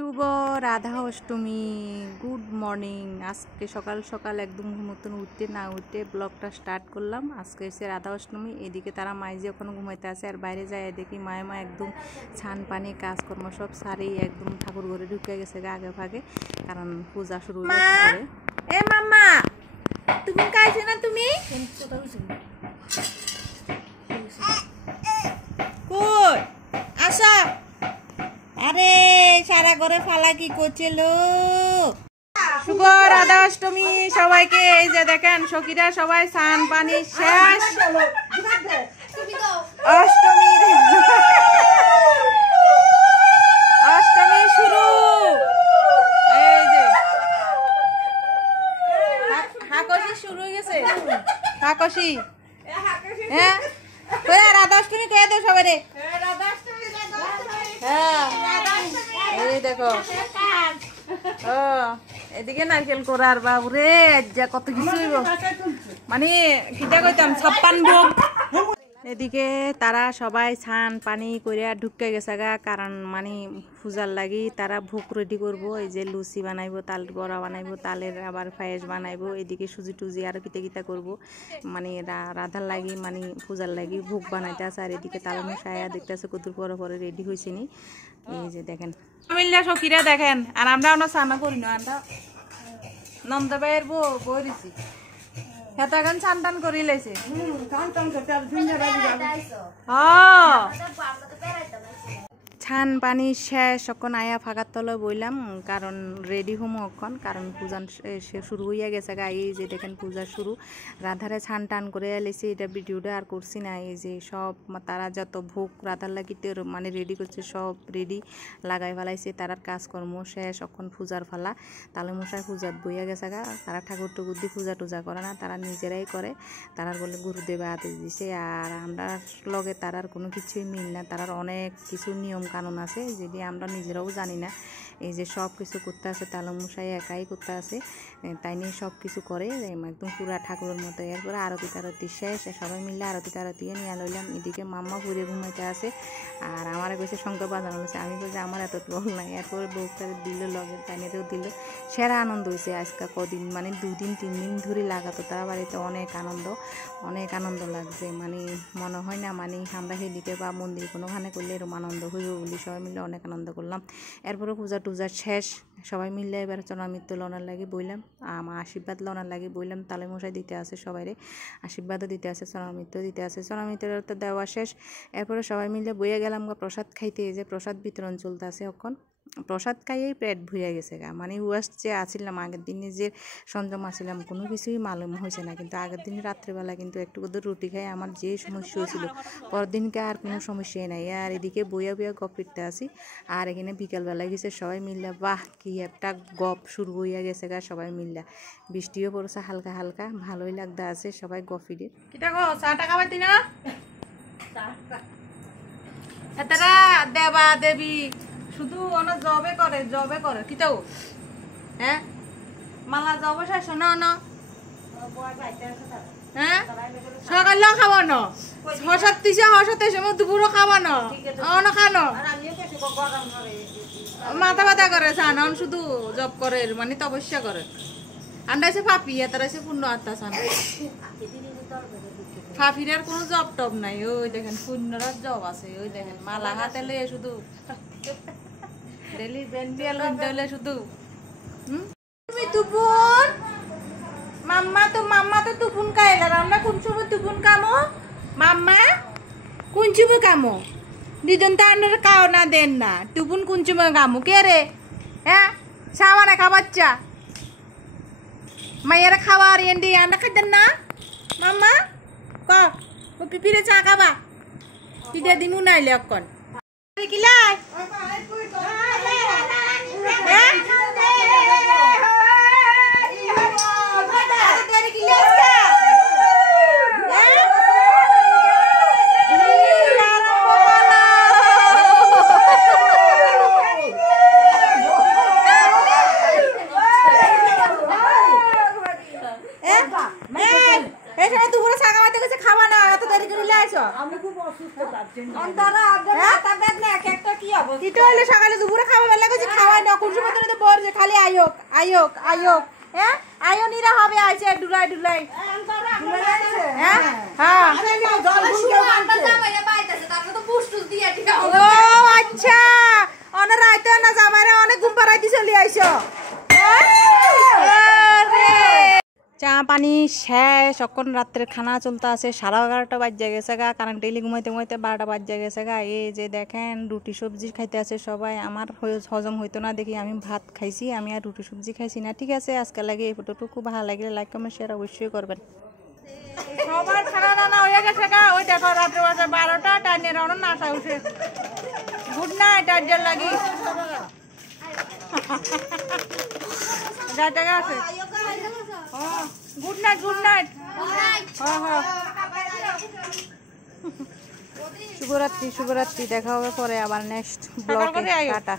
শুভ Radha Ashtami. Good morning. আজকে সকাল সকাল একদম ঘুমতন উঠতে না উঠতে ব্লগটা স্টার্ট করলাম। আজকে এসে রাধা অষ্টমী, এদিকে তারা মাইজি ওখানে ঘুমাইতে আসে, আর বাইরে যায় দেখি মায়ে মা একদম ছান পানি কাজকর্ম সব সারেই একদম ঠাকুর ঘরে ঢুকে গেছে আগে ভাগে, কারণ পূজা শুরু করে। এ মাম্মা, তুমি কাইছো না? তুমি কই আসা? আরে সারা করে ফালা কি করছিল। শুভ রাধা অষ্টমী সবাইকে। এই যে দেখেন সখীরা সবাই স্নান পানি শেষ, অষ্টমী শুরু। এই যে হাকসি শুরু হয়ে গেছে। হাকসি, হ্যাঁ রাধা অষ্টমী কয়ে দে সবাই রে। হ্যাঁ এই দেখো, এদিকে নারকেল করার বাবুরে কত কিছু মানে কিটা কইতাম 56 ভোগ। এদিকে তারা সবাই ছান পানি করে ঢুকে গেছে গা, কারণ মানে পূজার লাগি তারা ভোগ রেডি করবো। এই যে লুচি বানাইবো, তাল বড়া বানাইবো, তালের আবার পায়েস বানাইবো, এদিকে সুজি টুজি আরো কিতা কিতা করবো, মানে রাধার লাগি মানে পূজার লাগি ভোগ বানাইতে আছে। আর এদিকে তালা মশাইয়া দেখতে আছে কত পরে পরে রেডি হয়েছে নি। এই যে দেখেন মিল্লা সখীরা দেখেন, আর আমরা অন্য সানা করি না, আমরা নন্দ ভাইয়ের বই দিছি হেতাগান ছান টান করি লাইছে। ছান পানি শেষ, এখন আয়া ফাঁকার তলে বইলাম, কারণ রেডি হমো এখন, কারণ পূজা শুরু হইয়া গেছে গা। এই যে দেখেন পূজা শুরু, রাধারে ছান টান করে এলেছি, এটা ভিডিওটা আর করছি না। এই যে সব তারা যত ভোগ রাধার লাগি মানে রেডি করছে সব রেডি লাগাই ফেলাইছে, তারার কাজকর্ম শেষ, এখন পূজার ফালা। তালে মশাই পূজাত বইয়া গেছে গা। তারা ঠাকুর টুকুর দিয়ে পূজা টুজা করে না, তারা নিজেরাই করে। তারার বলে গুরুদেব আদেশ দিছে, আর আমরা লগে তারার কোনো কিছুই মিল না। তারার অনেক কিছু নিয়ম কানুন আছে যেটি আমরা নিজেরাও জানি না। এই যে সব কিছু করতে আছে তালম মশাই একাই করতে আছে, তাই নিয়ে সব কিছু করে একদম পুরা ঠাকুরের মতো। এরপরে আরতি টারতি শেষ, সবাই মিলে আরতি টারতি নিয়ে লইলাম। এদিকে মাম্মা ঘুরে ঘুমাইতে আছে, আর আমার কইছে শঙ্কর বাজানো হয়েছে। আমি বলছি আমার এত বল নাই। এরপরে বউটা দিল লগে, তাইনেরও দিল। সেরা আনন্দ হয়েছে আজকে কদিন, মানে 2 দিন 3 দিন ধরে লাগাতো তারা বাড়িতে। অনেক আনন্দ লাগছে, মানে মনে হয় না মানে আমরা সেদিকে বা মন্দির কোনোখানে করলে এরকম আনন্দ হইব বলি সবাই মিলে অনেক আনন্দ করলাম। এরপরে পূজা টুজা শেষ, সবাই মিলে এবার চরণামৃত্যু লনার লাগি বইলাম, আমার আশীর্বাদ লনার লাগি বইলাম। তালে মশাই দিতে আছে সবাইরে, আশীর্বাদও দিতে আছে, চরণামৃত্যু দিতে আছে। চরণামৃত্যু দেওয়া শেষ, এরপরে সবাই মিলে বইয়া গেলাম প্রসাদ খাইতে। যে প্রসাদ বিতরণ চলতে আছে এখন, প্রসাদ খাইয়েই পেট ভুইয়া গেছে গা। মানে ওয়াস্ট যে আসছিলাম আগের দিনে যে সংযম আসছিলাম কোনো কিছুই মালুম হয়েছে না, কিন্তু আগের দিন রাত্রেবেলা কিন্তু একটু করে রুটি খাই আমার যে সমস্যা হয়েছিল, পরের দিনকে আর কোনো সমস্যাই নাই। আর এদিকে বইয়া গপ ফিরতে আসি, আর এখানে বিকালবেলা গেছে সবাই মিললা, বাহ কি একটা গপ শুরু হইয়া গেছে গা সবাই মিললা। বৃষ্টিও পড়ছে হালকা হালকা, ভালোই লাগতে আছে সবাই গপ ফিরে। কিটা গো চা টাকা পাতি না এতারা দেবা দেবী শুধু অনেক জবে করে কিটাও, হ্যাঁ মালা জবে শেষ না না, হ্যাঁ সকালেও খাবো না, হসাতে সময় দুপুরও খাবো না, অন খানো মাথা ব্যথা করে চান শুধু জব করে, মানে তপস্যা করে। আন্দাইছে ফাপি এতার আছে পূর্ণ আত্মা চান, ফাফির আর কোনো জব টব নাই। ওই দেখেন পূর্ণরার জব আছে, ওই দেখেন মালা হাতে লয়ে শুধু ডেলি বেন্ডিয়া লইলে শুধু। তুমি তুপুন মাম্মা তো তুপুন খাইলা, আমরা কোন সময় তুপুন কামো মাম্মা, কোন সময় কামো দিদন তো আন্নার খাও না দেন না, তুপুন কোন সময় কামো কে রে? হ্যাঁ সামানে খাবাচ্চা মাইয়ারা খাবার এন্ডি আন্না খাইতেন না মাম্মা, ক ও পিপিরে চা খাবা পিঠা দিমু নাইলে অক্ষণ কিলাই খাওয়া না এত দেরি করে লাইছো। আমি খুব অসুস্থ তার জন্য অন্তরা আগে মাথা ব্যথা না একটা কি হবে? কিটো হইলে সকালে দুপুরে খাওয়া বেলা কইছি খাওয়া হয় না কুরসি মতো তো বর যে খালি আয়োক আয়োক আয়োক হ্যাঁ আয়নিরা হবে আইছে ডুলাই ডুলাই হ্যাঁ হ্যাঁ ও আচ্ছা অনার আইতে না জামাইরা অনেক ঘুম পাড়াই দি চলে আইছো চা পানি শেষ এখন রাত্রের খানা চলতে আছে 11:30 বাজে গেছে গা কারণ ডেইলি ঘুমাইতে ঘুমাইতে 12টা বাজে গেছে গা এই যে দেখেন রুটি সবজি খাইতে আছে সবাই আমার হজম হইতো না দেখি আমি ভাত খাইছি আমি আর রুটি সবজি খাইছি না ঠিক আছে আজকে লাগে এই ফটোটুকু ভালো লাগলে লাইক কমেন্ট শেয়ার অবশ্যই করবেন সবার খানা দানা হয়ে গেছে গা ওই দেখো রাত্রে বাজে 12টা টাইনের অন নাশা উঠে গুড নাইট আজের লাগি জায়গা আছে গুড নাইট গুড নাইট শুভরাত্রি শুভরাত্রি দেখা হবে পরে আবার নেক্সট ব্লগে টাটা